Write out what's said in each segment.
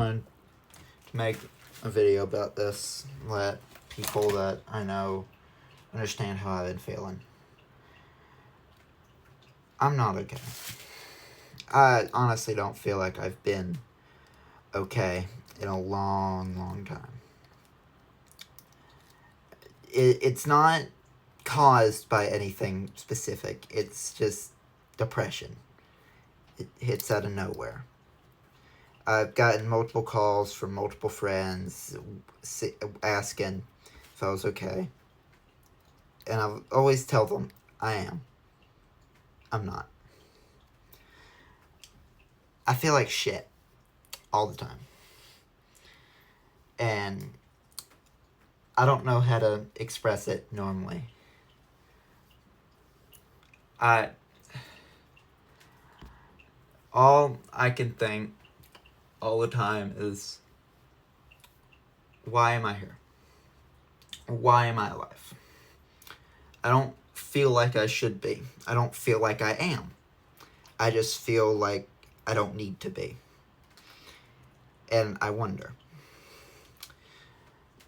wanted to make a video about this, let people that I know understand how I've been feeling. I'm not okay. I honestly don't feel like I've been okay in a long, long time. It's not caused by anything specific. It's just depression. It hits out of nowhere. I've gotten multiple calls from multiple friends asking if I was okay. And I always tell them, I am. I'm not. I feel like shit all the time. And I don't know how to express it normally. All I can think all the time is, why am I here? Why am I alive? I don't feel like I should be. I don't feel like I am. I just feel like I don't need to be. And I wonder.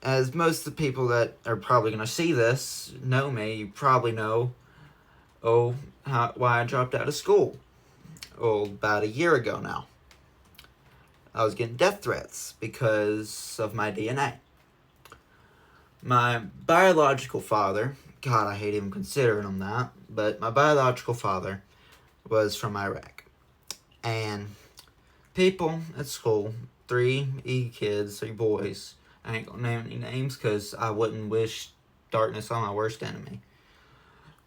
As most of the people that are probably going to see this know me, you probably know, why I dropped out of school. About a year ago now. I was getting death threats because of my DNA. My biological father, God, I hate even considering him that, but my biological father was from Iraq. And people at school, 3 kids, 3 boys, I ain't gonna name any names because I wouldn't wish darkness on my worst enemy.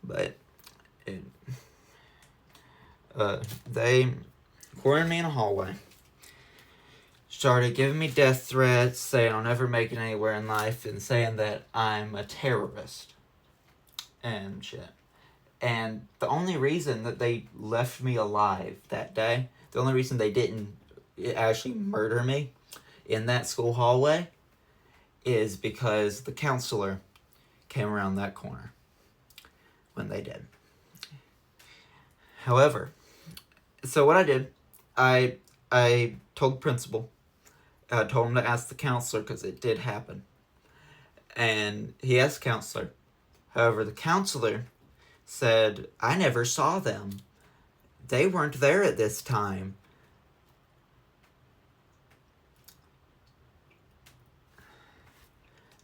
But they cornered me in a hallway, started giving me death threats, saying I'll never make it anywhere in life, and saying that I'm a terrorist and shit. And the only reason that they left me alive that day, the only reason they didn't actually murder me in that school hallway, is because the counselor came around that corner when they did. However, so what I did, I told the principal. I told him to ask the counselor because it did happen. And he asked the counselor. However, the counselor said, I never saw them. They weren't there at this time.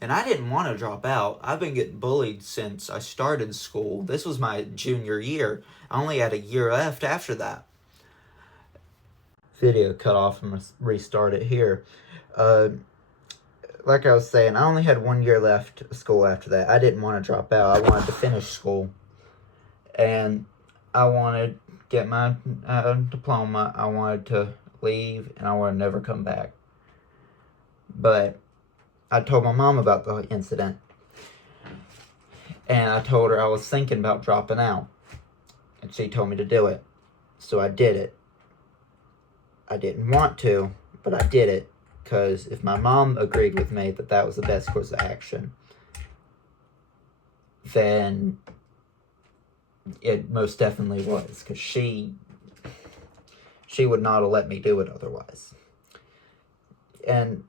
And I didn't want to drop out. I've been getting bullied since I started school. This was my junior year. I only had a year left after that. Video cut off and restart it here. Like I was saying, I only had 1 year left of school after that. I didn't want to drop out. I wanted to finish school. And I wanted to get my diploma. I wanted to leave, and I wanted to never come back. But I told my mom about the incident. And I told her I was thinking about dropping out. And she told me to do it. So I did it. I didn't want to, but I did it. Because if my mom agreed with me that that was the best course of action, then it most definitely was. Because she would not have let me do it otherwise. And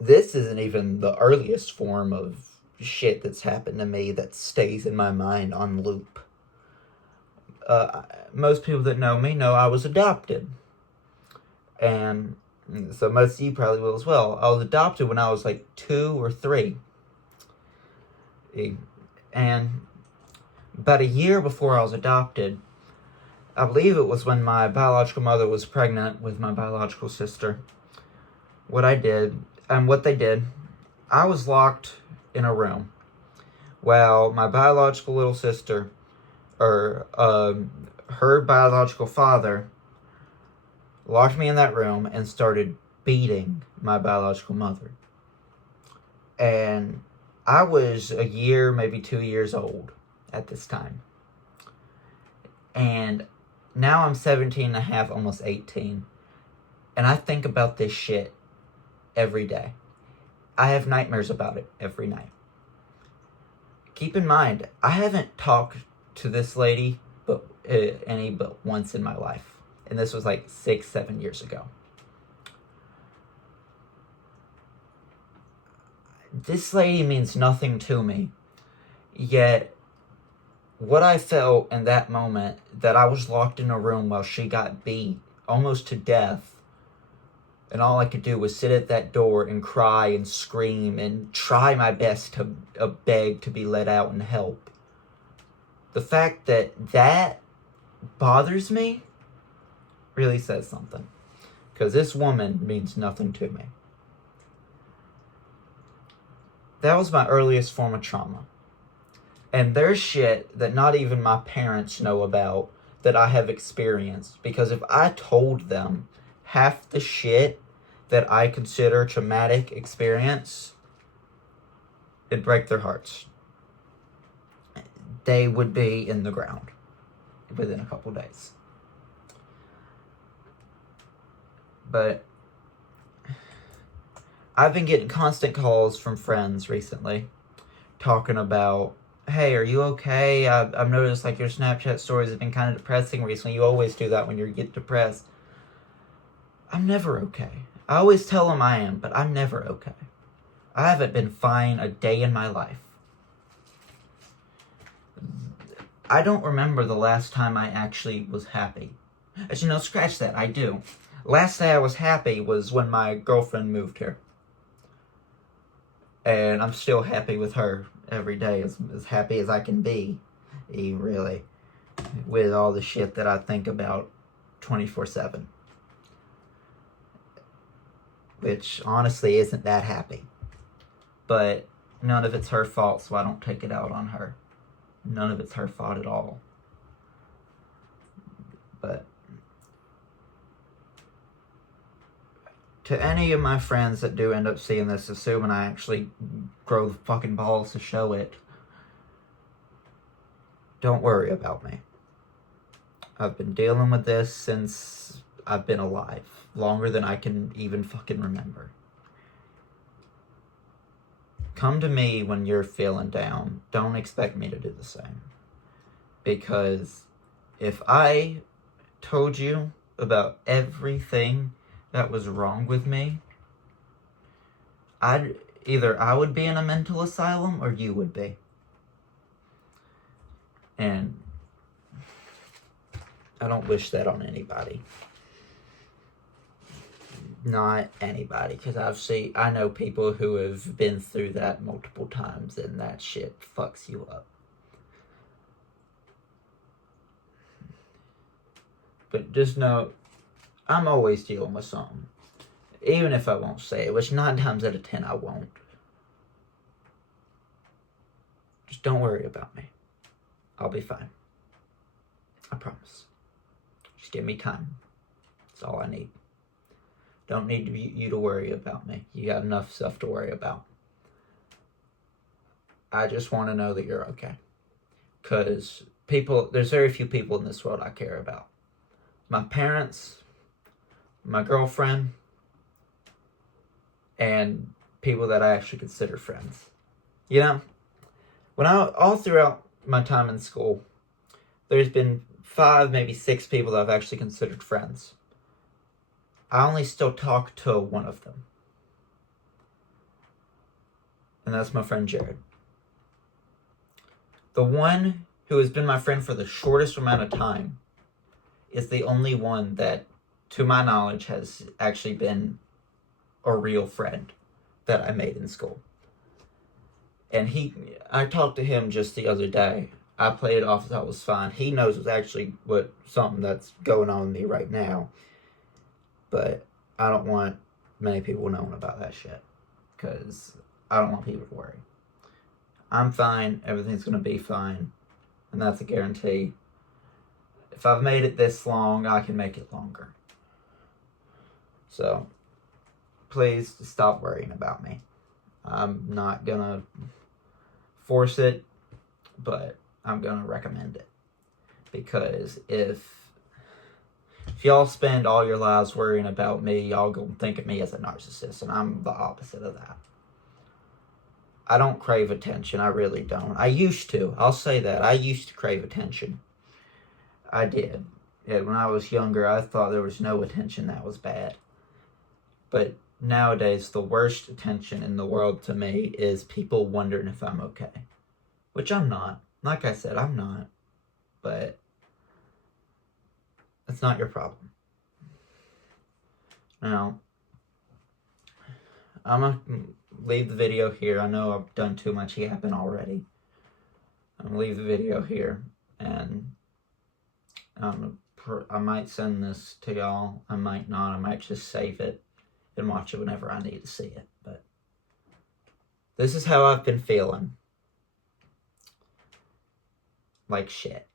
this isn't even the earliest form of shit that's happened to me that stays in my mind on loop. Most people that know me know I was adopted. And so most of you probably will as well. I was adopted when I was like 2 or 3. And about a year before I was adopted, I believe it was when my biological mother was pregnant with my biological sister, what they did, I was locked in a room while my biological little sister, or her biological father, locked me in that room and started beating my biological mother. And I was a year, maybe 2 years old at this time. And now I'm 17 and a half, almost 18. And I think about this shit every day. I have nightmares about it every night. Keep in mind, I haven't talked to this lady but once in my life. And this was like 6-7 years ago. this lady means nothing to me. Yet, what I felt in that moment, that I was locked in a room while she got beat almost to death, and all I could do was sit at that door and cry and scream and try my best to beg to be let out and help. The fact that bothers me really says something. Because this woman means nothing to me. That was my earliest form of trauma. And there's shit that not even my parents know about that I have experienced. Because if I told them half the shit that I consider traumatic experience, it'd break their hearts. They would be in the ground within a couple days. But I've been getting constant calls from friends recently talking about, hey, are you okay? I've noticed like your Snapchat stories have been kind of depressing recently. You always do that when you get depressed. I'm never okay. I always tell them I am, but I'm never okay. I haven't been fine a day in my life. I don't remember the last time I actually was happy. Actually, no, scratch that. I do. Last day I was happy was when my girlfriend moved here. And I'm still happy with her every day, as happy as I can be, really, with all the shit that I think about 24/7. Which, honestly, isn't that happy. But none of it's her fault, so I don't take it out on her. None of it's her fault at all. But to any of my friends that do end up seeing this, assuming I actually grow the fucking balls to show it, don't worry about me. I've been dealing with this since I've been alive. Longer than I can even fucking remember. Come to me when you're feeling down. Don't expect me to do the same. Because if I told you about everything that was wrong with me, either I would be in a mental asylum or you would be. And I don't wish that on anybody. Not anybody, because I know people who have been through that multiple times, and that shit fucks you up. But just know, I'm always dealing with something. Even if I won't say it, which 9 times out of 10 I won't. Just don't worry about me. I'll be fine. I promise. Just give me time. That's all I need. Don't need you to worry about me. You got enough stuff to worry about. I just want to know that you're okay. Because there's very few people in this world I care about. My parents, my girlfriend, and people that I actually consider friends. You know, all throughout my time in school, there's been 5, maybe 6 people that I've actually considered friends. I only still talk to one of them. And that's my friend Jared. The one who has been my friend for the shortest amount of time is the only one that, to my knowledge, has actually been a real friend that I made in school. And I talked to him just the other day. I played it off as I was fine. He knows it's actually something that's going on with me right now. But I don't want many people knowing about that shit. Because I don't want people to worry. I'm fine. Everything's going to be fine. And that's a guarantee. If I've made it this long, I can make it longer. So, please stop worrying about me. I'm not going to force it, but I'm going to recommend it. Because if y'all spend all your lives worrying about me, y'all gonna think of me as a narcissist, and I'm the opposite of that. I don't crave attention, I really don't. I used to, I'll say that. I used to crave attention. I did. Yeah, when I was younger, I thought there was no attention that was bad. But nowadays, the worst attention in the world to me is people wondering if I'm okay. Which I'm not. Like I said, I'm not. But that's not your problem. Now, I'm going to leave the video here. I know I've done too much yapping already. I'm going to leave the video here. And I might send this to y'all. I might not. I might just save it and watch it whenever I need to see it. But this is how I've been feeling. Like shit.